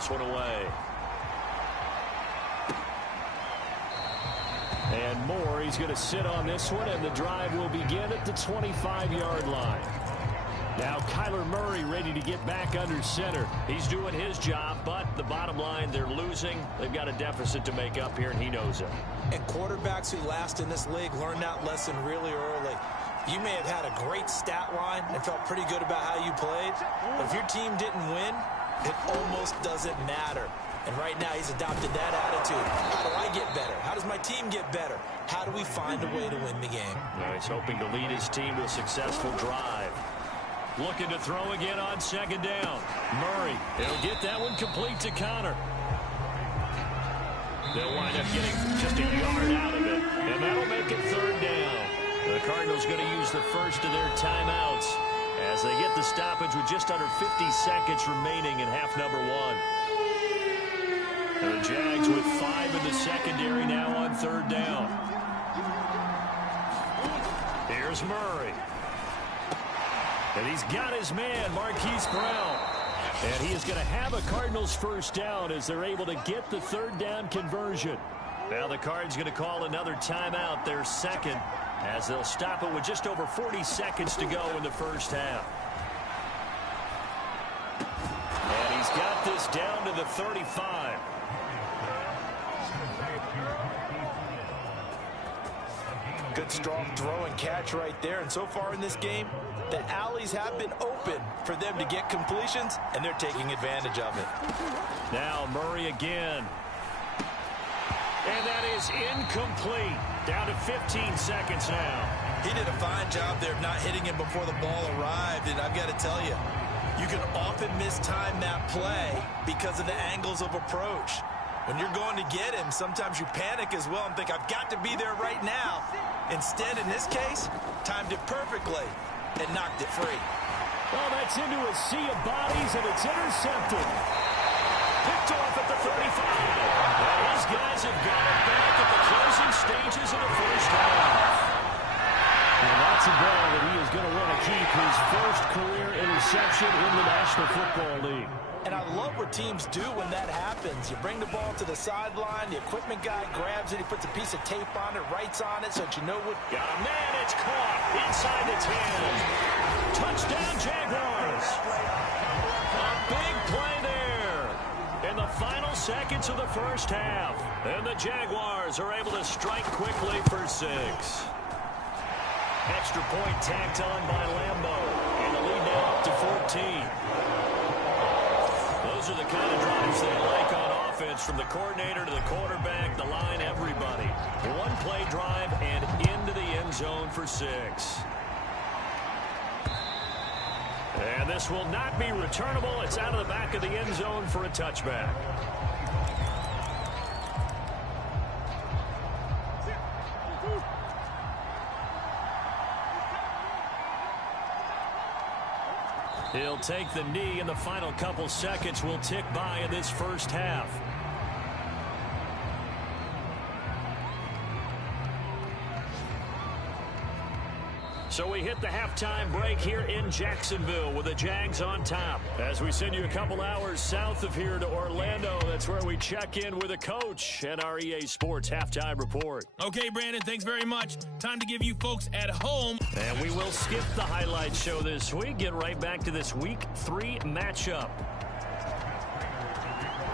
this one away. And Moore, he's going to sit on this one, and the drive will begin at the 25-yard line. Now Kyler Murray ready to get back under center. He's doing his job, but the bottom line, they're losing. They've got a deficit to make up here, and he knows it. And quarterbacks who last in this league learn that lesson really early. You may have had a great stat line and felt pretty good about how you played, but if your team didn't win, it almost doesn't matter. And right now he's adopted that attitude. How do I get better? How does my team get better? How do we find a way to win the game? Now he's hoping to lead his team to a successful drive. Looking to throw again on second down. Murray, he'll get that one complete to Connor. They'll wind up getting just a yard out of it, and that'll make it third down. The Cardinals going to use the first of their timeouts as they get the stoppage with just under 50 seconds remaining in half number one. The Jags with 5 in the secondary now on third down. Here's Murray. And he's got his man, Marquise Brown. And he is going to have a Cardinals first down as they're able to get the third down conversion. Now the Cards going to call another timeout, their second, as they'll stop it with just over 40 seconds to go in the first half. And he's got this down to the 35. Good strong throw and catch right there. And so far in this game, the alleys have been open for them to get completions, and they're taking advantage of it. Now Murray again. And that is incomplete. Down to 15 seconds now. He did a fine job there of not hitting him before the ball arrived. And I've got to tell you, you can often mistime that play because of the angles of approach. When you're going to get him, sometimes you panic as well and think, I've got to be there right now. Instead, in this case, timed it perfectly and knocked it free. Well, that's into a sea of bodies, and it's intercepted. Picked off at the 35. And his guys have got it back at the closing stages of the first half. And that's a ball that he is going to want to keep, his first career interception in the National Football League. And I love what teams do when that happens. You bring the ball to the sideline, the equipment guy grabs it, he puts a piece of tape on it, writes on it so that you know what. Got a man, it's caught inside the 10. Touchdown, Jaguars. A big play there in the final seconds of the first half. And the Jaguars are able to strike quickly for 6. Extra point tacked on by Lambeau. And the lead now up to 14. Those are the kind of drives they like on offense, from the coordinator to the quarterback, the line, everybody. One play drive and into the end zone for 6. And this will not be returnable. It's out of the back of the end zone for a touchback. He'll take the knee, and the final couple seconds will tick by in this first half. So we hit the halftime break here in Jacksonville with the Jags on top. As we send you a couple hours south of here to Orlando, that's where we check in with a coach and our EA Sports halftime report. Okay, Brandon, thanks very much. Time to give you folks at home. And we will skip the highlight show this week. Get right back to this Week 3 matchup.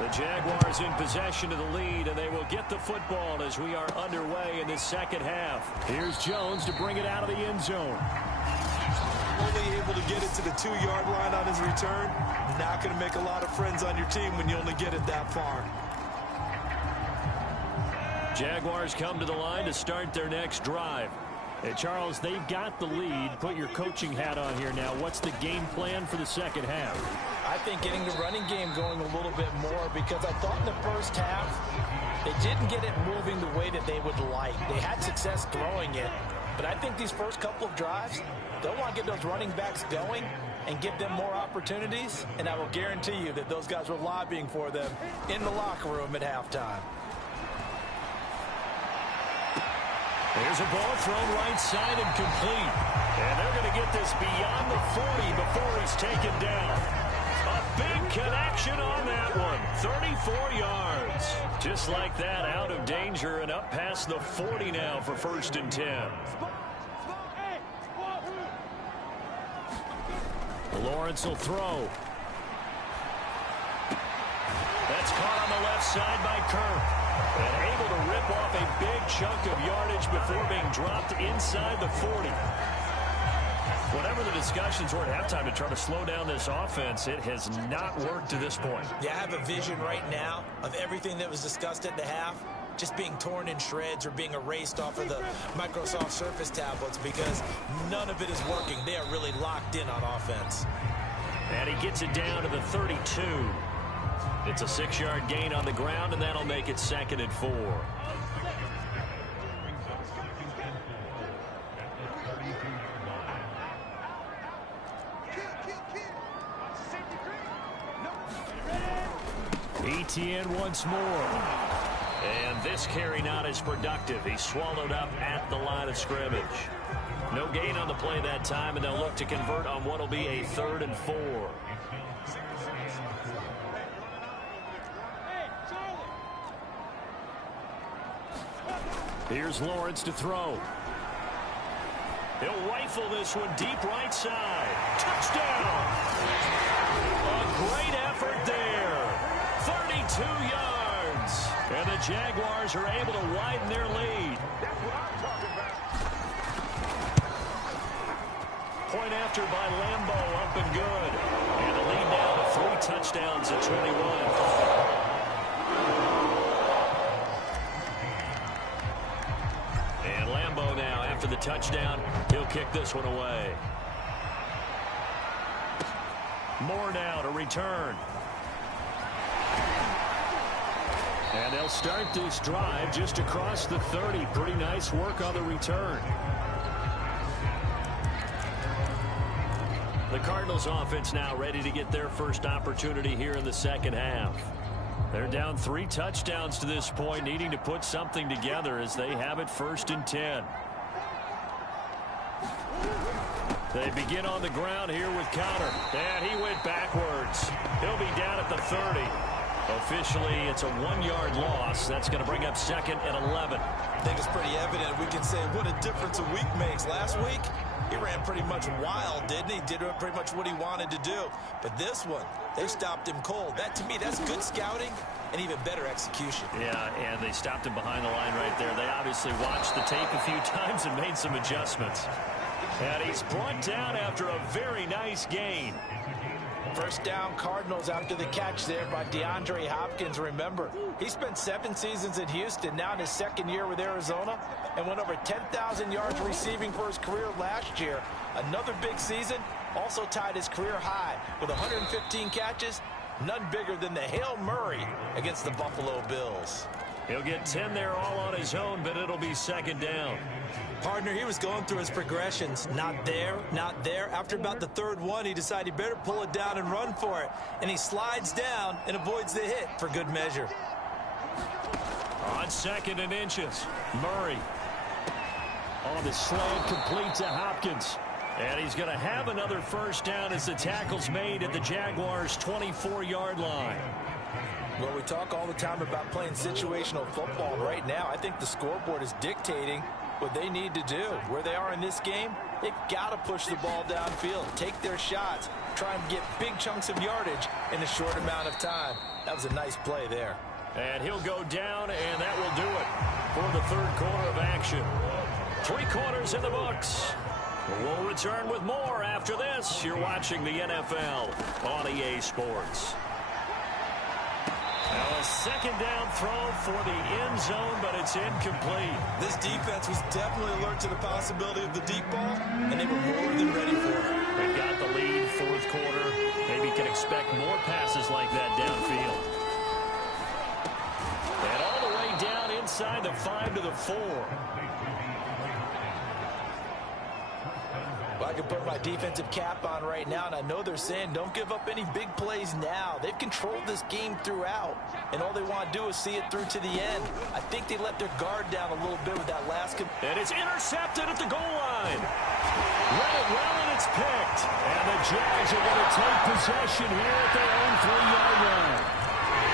The Jaguars in possession of the lead, and they will get the football as we are underway in this second half. Here's Jones to bring it out of the end zone. Only able to get it to the 2-yard line on his return. Not going to make a lot of friends on your team when you only get it that far. Jaguars come to the line to start their next drive. Hey, Charles, they've got the lead. Put your coaching hat on here now. What's the game plan for the second half? I think getting the running game going a little bit more, because I thought in the first half they didn't get it moving the way that they would like. They had success throwing it, but I think these first couple of drives, they'll want to get those running backs going and give them more opportunities, and I will guarantee you that those guys were lobbying for them in the locker room at halftime. There's a ball thrown right side and complete. And they're going to get this beyond the 40 before he's taken down. A big connection on that one. 34 yards. Just like that, out of danger and up past the 40 now for 1st and 10. Lawrence will throw. That's caught on the left side by Kirk. And able to rip off a big chunk of yardage before being dropped inside the 40. Whatever the discussions were at halftime to try to slow down this offense, it has not worked to this point. Yeah, I have a vision right now of everything that was discussed at the half just being torn in shreds or being erased off of the Microsoft Surface tablets because none of it is working. They are really locked in on offense. And he gets it down to the 32. It's a 6-yard gain on the ground, and that'll make it 2nd and 4. ETN once more. And this carry not as productive. He's swallowed up at the line of scrimmage. No gain on the play that time, and they'll look to convert on what will be a 3rd and 4. Here's Lawrence to throw. He'll rifle this one deep right side. Touchdown! A great effort there. 32 yards. And the Jaguars are able to widen their lead. Point after by Lambeau, up and good. And the lead now to 3 touchdowns at 21. Now after the touchdown, he'll kick this one away. Moore now to return. And they'll start this drive just across the 30. Pretty nice work on the return. The Cardinals offense now ready to get their first opportunity here in the second half. They're down 3 touchdowns to this point, needing to put something together as they have it 1st and 10. They begin on the ground here with Conner. And he went backwards. He'll be down at the 30. Officially, it's a 1-yard loss. That's going to bring up 2nd and 11. I think it's pretty evident. We can say what a difference a week makes. Last week, he ran pretty much wild, didn't he? Did pretty much what he wanted to do. But this one, they stopped him cold. That, to me, that's good scouting and even better execution. Yeah, and they stopped him behind the line right there. They obviously watched the tape a few times and made some adjustments. And he's brought down after a very nice gain. First down Cardinals after the catch there by DeAndre Hopkins. Remember, he spent 7 seasons in Houston, now in his 2nd year with Arizona, and went over 10,000 yards receiving for his career last year. Another big season, also tied his career high with 115 catches, none bigger than the Hail Murray against the Buffalo Bills. He'll get 10 there all on his own, but it'll be 2nd down. Partner, he was going through his progressions. Not there, not there. After about the 3rd one, he decided he better pull it down and run for it. And he slides down and avoids the hit for good measure. On 2nd and inches, Murray on the slant, complete to Hopkins. And he's going to have another first down as the tackle's made at the Jaguars' 24-yard line. Well, we talk all the time about playing situational football. Right now, I think the scoreboard is dictating what they need to do. Where they are in this game, they've got to push the ball downfield, take their shots, try and get big chunks of yardage in a short amount of time. That was a nice play there. And he'll go down, and that will do it for the 3rd quarter of action. 3 quarters in the books. We'll return with more after this. You're watching the NFL on EA Sports. Now a 2nd down throw for the end zone, but it's incomplete. This defense was definitely alert to the possibility of the deep ball, and they were more than ready for it. They've got the lead, 4th quarter. Maybe can expect more passes like that downfield. And all the way down inside the 5 to the 4. Well, I can put my defensive cap on right now, and I know they're saying don't give up any big plays now. They've controlled this game throughout, and all they want to do is see it through to the end. I think they let their guard down a little bit with that last. And it's intercepted at the goal line. Read it well it's picked. And the Jags are going to take possession here at their own 3-yard line.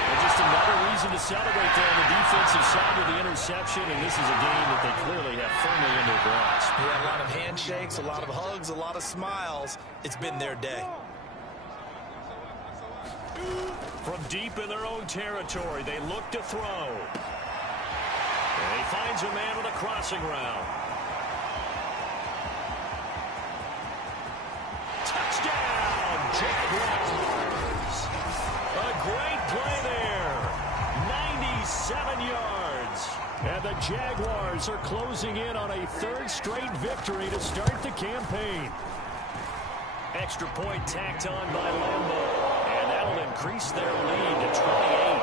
And just another reason to celebrate there on the defensive side with the interception. And this is a game that they clearly have firmly in their grasp. Yeah, a lot of handshakes, a lot of hugs, a lot of smiles. It's been their day. From deep in their own territory, they look to throw. And he finds a man with a crossing route. Touchdown, Jaguars. A great play there. 97 yards. And the Jaguars are closing in on a third straight victory to start the campaign. Extra point tacked on by Lambeau. And that'll increase their lead to 28.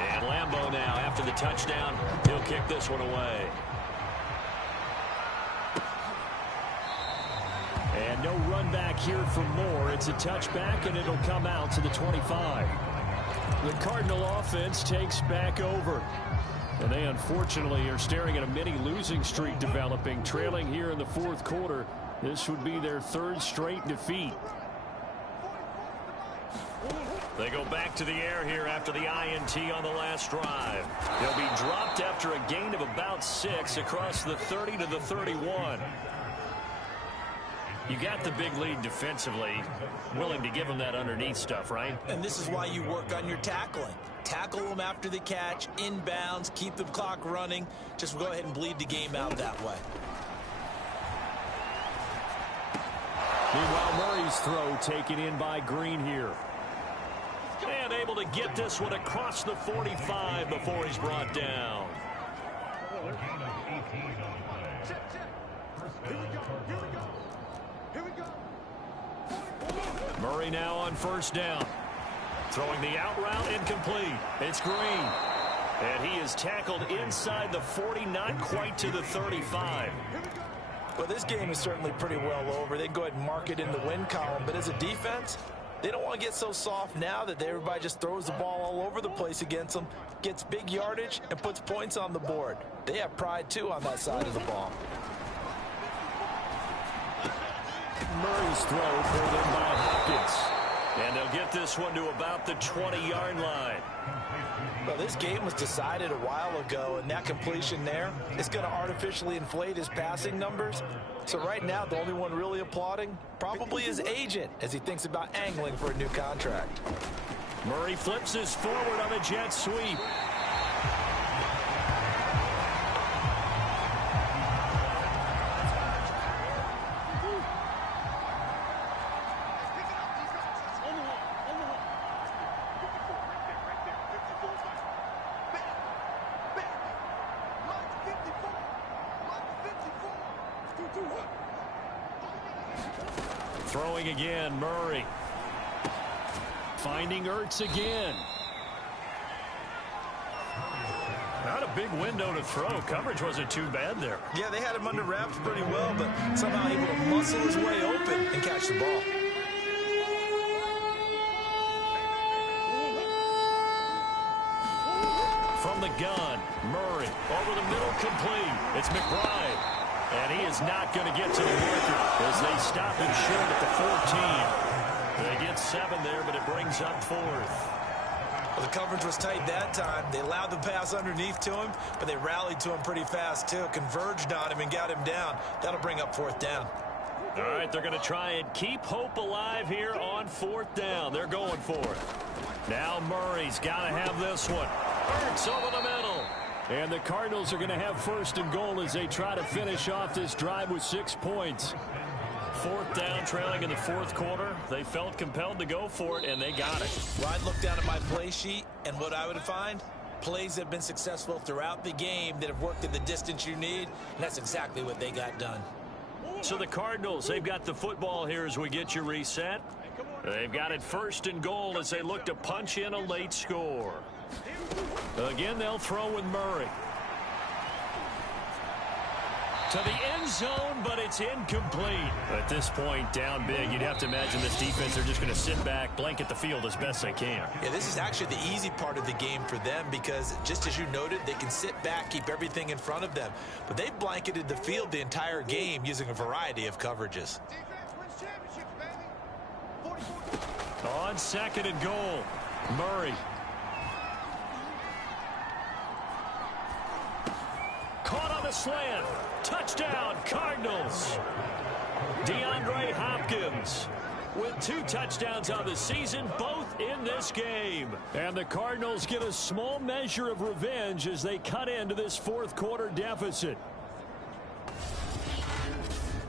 And Lambeau now, after the touchdown, he'll kick this one away. And no run back here for Moore. It's a touchback, and it'll come out to the 25. The Cardinal offense takes back over. And they, unfortunately, are staring at a mini losing streak developing, trailing here in the fourth quarter. This would be their third straight defeat. They go back to the air here after the INT on the last drive. They'll be dropped after a gain of about 6 across the 30 to the 31. You got the big lead defensively. Willing to give them that underneath stuff, right? And this is why you work on your tackling. Tackle them after the catch, inbounds, keep the clock running. Just go ahead and bleed the game out that way. Meanwhile, Murray's throw taken in by Green here. And able to get this one across the 45 before he's brought down. Murray now on first down. Throwing the out route incomplete. It's Green. And he is tackled inside the 40, not quite to the 35. Well, this game is certainly pretty well over. They can go ahead and mark it in the win column. But as a defense, they don't want to get so soft now that everybody just throws the ball all over the place against them, gets big yardage, and puts points on the board. They have pride, too, on that side of the ball. Murray's throw pulled in by Hopkins. And they'll get this one to about the 20-yard line. Well, this game was decided a while ago, and that completion there is going to artificially inflate his passing numbers. So right now, the only one really applauding probably his agent as he thinks about angling for a new contract. Murray flips his forward on a jet sweep. Throwing again, Murray. Finding Ertz again. Not a big window to throw. Coverage wasn't too bad there. Yeah, they had him under wraps pretty well, but somehow able to muscle his way open and catch the ball. From the gun, Murray over the middle, complete. It's McBride. And he is not going to get to the marker as they stop him short at the 14. They get 7 there, but it brings up 4th. Well, the coverage was tight that time. They allowed the pass underneath to him, but they rallied to him pretty fast, too. Converged on him and got him down. That'll bring up 4th down. All right, they're going to try and keep hope alive here on 4th down. They're going for it. Now Murray's got to have this one. Ertz over the middle. And the Cardinals are going to have 1st and goal as they try to finish off this drive with 6 points. 4th down, trailing in the 4th quarter. They felt compelled to go for it, and they got it. Well, I'd look down at my play sheet, and what I would find, plays that have been successful throughout the game that have worked at the distance you need, and that's exactly what they got done. So the Cardinals, they've got the football here as we get you reset. They've got it 1st and goal as they look to punch in a late score. Again, they'll throw with Murray. to the end zone, but it's incomplete. At this point, down big, you'd have to imagine this defense, they're just going to sit back, blanket the field as best they can. Yeah, this is actually the easy part of the game for them because, just as you noted, they can sit back, keep everything in front of them. But they blanketed the field the entire game using a variety of coverages. On second and goal, Murray. Caught on the slant. Touchdown, Cardinals. DeAndre Hopkins with 2 touchdowns on the season, both in this game. And the Cardinals get a small measure of revenge as they cut into this fourth quarter deficit.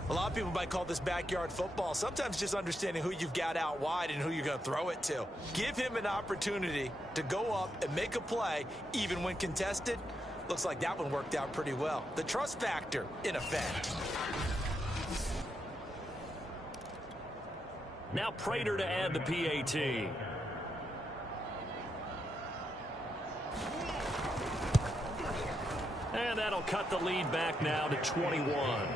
A lot of people might call this backyard football. Sometimes just understanding who you've got out wide and who you're going to throw it to. Give him an opportunity to go up and make a play, even when contested. Looks like that one worked out pretty well. The trust factor in effect. Now Prater to add the PAT. And that'll cut the lead back now to 21.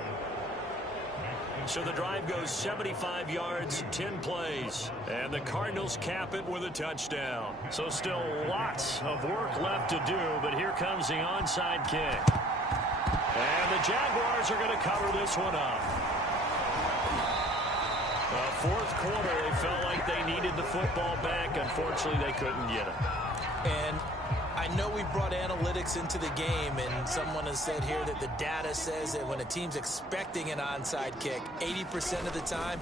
So the drive goes 75 yards, 10 plays. And the Cardinals cap it with a touchdown. So still lots of work left to do, but here comes the onside kick. And the Jaguars are going to cover this one up. Fourth quarter, they felt like they needed the football back. Unfortunately, they couldn't get it. And I know we brought analytics into the game, and someone has said here that the data says that when a team's expecting an onside kick, 80% of the time,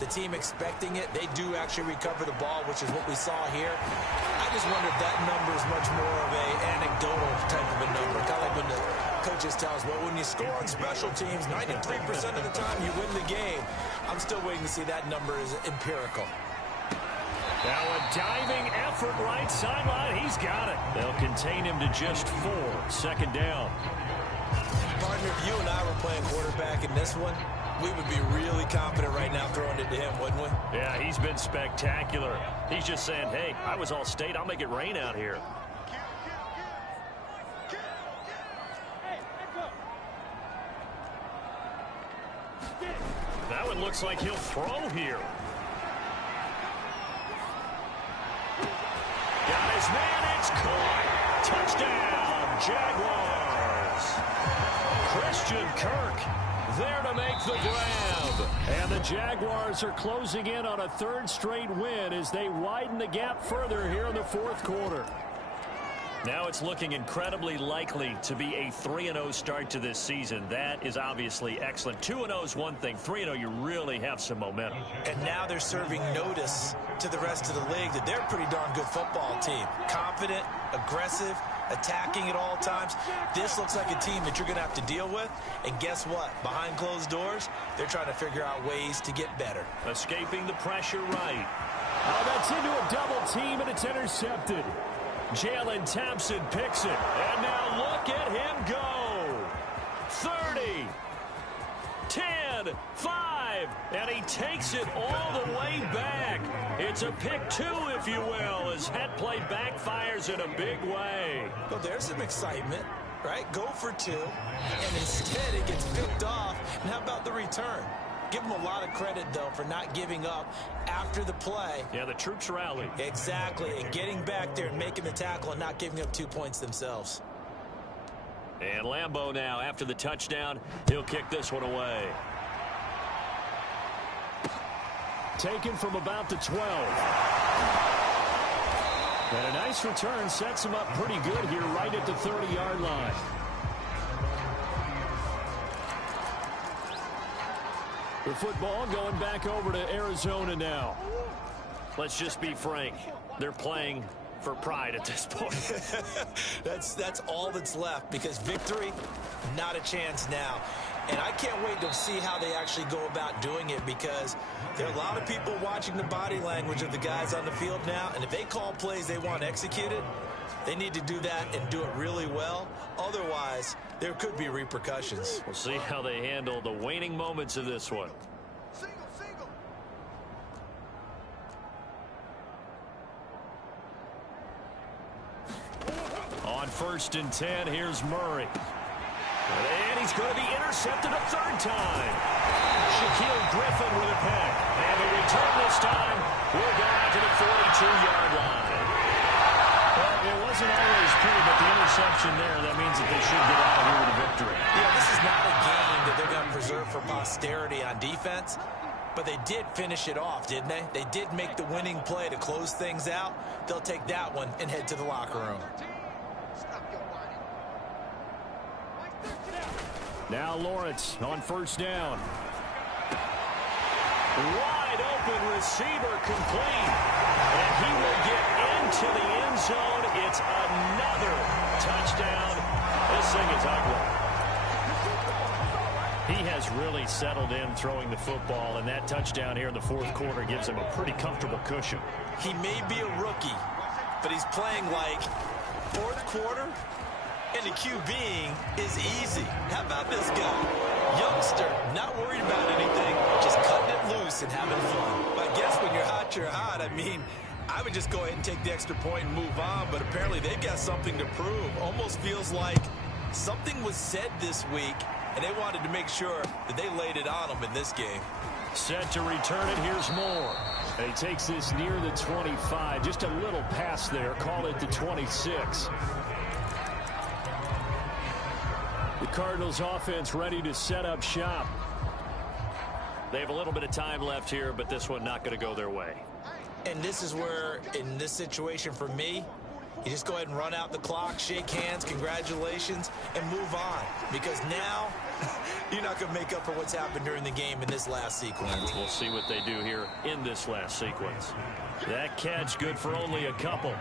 the team expecting it, they do actually recover the ball, which is what we saw here. I just wonder if that number is much more of an anecdotal type of a number. Kind of like when the coaches tell us, well, when you score on special teams, 93% of the time you win the game. I'm still waiting to see that number is empirical. Now a diving effort right sideline. He's got it. They'll contain him to just 4. Second down. Partner, if you and I were playing quarterback in this one, we would be really confident right now throwing it to him, wouldn't we? Yeah, he's been spectacular. He's just saying, hey, I was all state. I'll make it rain out here. That one looks like he'll throw here. Got his man, it's caught. Touchdown, Jaguars. Christian Kirk there to make the grab. And the Jaguars are closing in on a 3rd straight win as they widen the gap further here in the fourth quarter. Now it's looking incredibly likely to be a 3-0 start to this season. That is obviously excellent. 2-0 is one thing. 3-0, you really have some momentum. And now they're serving notice to the rest of the league that they're a pretty darn good football team. Confident, aggressive, attacking at all times. This looks like a team that you're going to have to deal with. And guess what? Behind closed doors, they're trying to figure out ways to get better. Escaping the pressure right. Oh, that's into a double team, and it's intercepted. Jalen Thompson picks it. And now look at him go. 30, 10, 5, and he takes it all the way back. It's a pick 2, if you will, as that play backfires in a big way. Well, there's some excitement, right? Go for 2, and instead it gets picked off. And how about the return? Give them a lot of credit, though, for not giving up after the play. Yeah, the troops rally. Exactly, and getting back there and making the tackle and not giving up 2 points themselves. And Lambeau now, after the touchdown, he'll kick this one away. Taken from about the 12. And a nice return sets him up pretty good here right at the 30-yard line. The football going back over to Arizona now. Let's just be frank. They're playing for pride at this point. That's all that's left, because victory, not a chance now. And I can't wait to see how they actually go about doing it, because there are a lot of people watching the body language of the guys on the field now, and if they call plays they want executed, they need to do that and do it really well. Otherwise, there could be repercussions. We'll see how they handle the waning moments of this one. On 1st and 10, here's Murray. And he's going to be intercepted a third time. Shaquille Griffin with a pick. And the return this time will go out to the 42-yard line. Well, it wasn't always pretty, but the interception there, that means that they should get out of here with a victory. Yeah, this is not a game that they're going to preserve for posterity on defense, but they did finish it off, didn't they? They did make the winning play to close things out. They'll take that one and head to the locker room. Now Lawrence on first down. Wide open receiver complete. And he will get into the end zone. It's another touchdown. This thing is ugly. He has really settled in throwing the football, and that touchdown here in the fourth quarter gives him a pretty comfortable cushion. He may be a rookie, but he's playing like fourth quarter, and the QBing is easy. How about this guy? Youngster, not worried about anything, just cutting it loose and having fun. I guess when you're hot, you're hot. I mean, I would just go ahead and take the extra point and move on, but apparently they've got something to prove. Almost feels like something was said this week, and they wanted to make sure that they laid it on them in this game. Set to return it. Here's Moore. And he takes this near the 25. Just a little pass there. Call it the 26. The Cardinals offense ready to set up shop. They have a little bit of time left here, but this one not going to go their way. And this is where, in this situation for me, you just go ahead and run out the clock, shake hands, congratulations, and move on. Because now, you're not going to make up for what's happened during the game in this last sequence. We'll see what they do here in this last sequence. That catch good for only a couple.